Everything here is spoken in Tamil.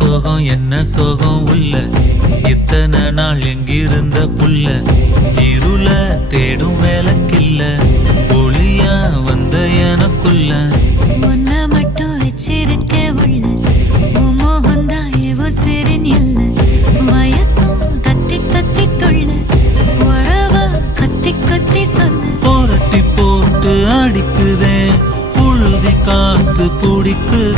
சோகம் என்ன சோகம் உள்ள இத்தனை நாள் எங்கிருந்த புல்ல இருள தேடும் வேலைக்கில்ல ஒளியா வந்த எனக்குள்ள ஒன்ன மட்டும் வச்சிருக்க உள்ள மோகந்தான் எவோ சிறின் இல்ல வயசும் கத்தி கத்தி தொள்ள உறவா கத்தி கத்தி சொல்ல போரட்டி போட்டு அடிக்குதே புழுதி காத்து பிடிக்குதே